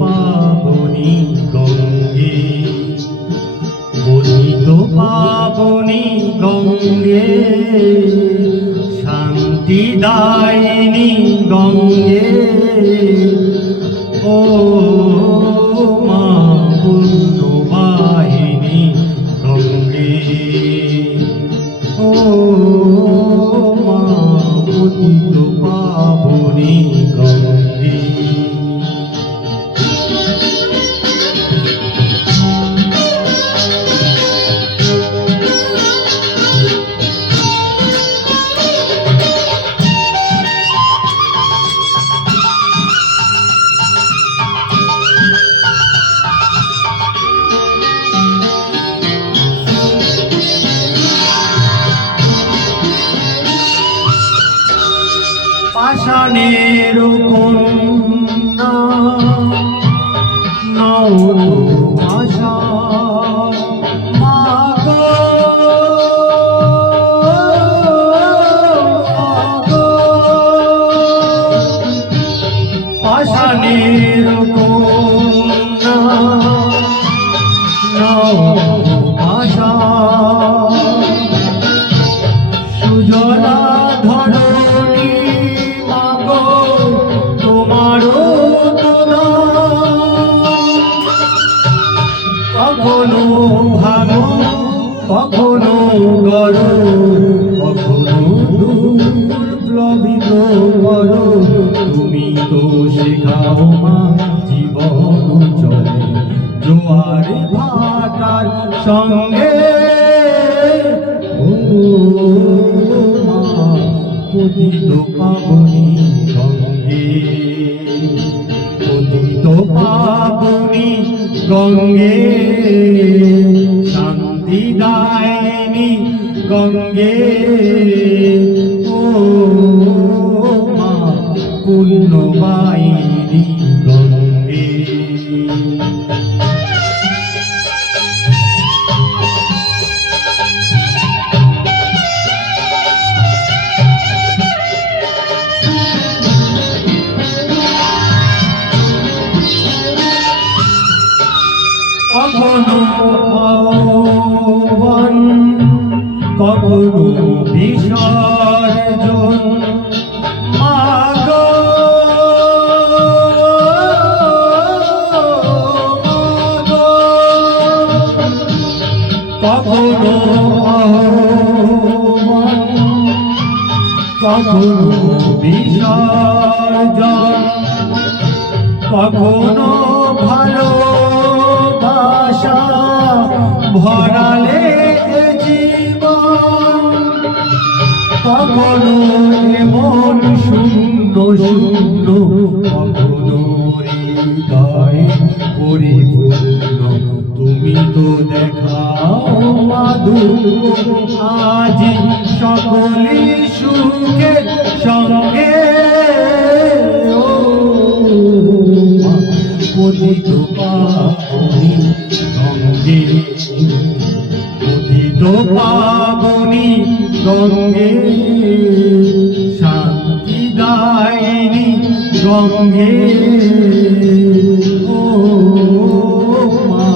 পাবনি গঙ্গে। গঙ্গে শান্তিদায়িনী গঙ্গে। ও পাষাণের কন্যা নও আশা মাগো কন্যা নও আশা। কখনো ভাঙো, কখনো গড়ো, কখনো প্লবিত করো। তুমি তো শেখাও মা জীবন চলে, জোয়ার ভাটার সঙ্গে গঙ্গে শান্তি দায়নি গঙ্গে। ও কখনো আহ্বান কখনো বিসর্জন কখনো কখনো বিসর্জন। কখনো ভরালে কখনো এমন শূন্য শূন্য, কখনো হৃদয় পরিপূর্ণ। তুমি তো দেখাও মাধুর্য আজ সকলে সুখের সঙ্গে। পতিত পাবনি গঙ্গে গঙ্গে শান্তি দায়নি গঙ্গে। ও মা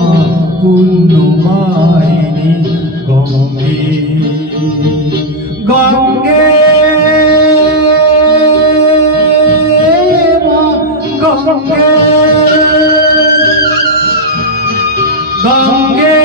পুণ্যবাহিনী গঙ্গে। গঙ্গে গঙ্গে। গঙ্গে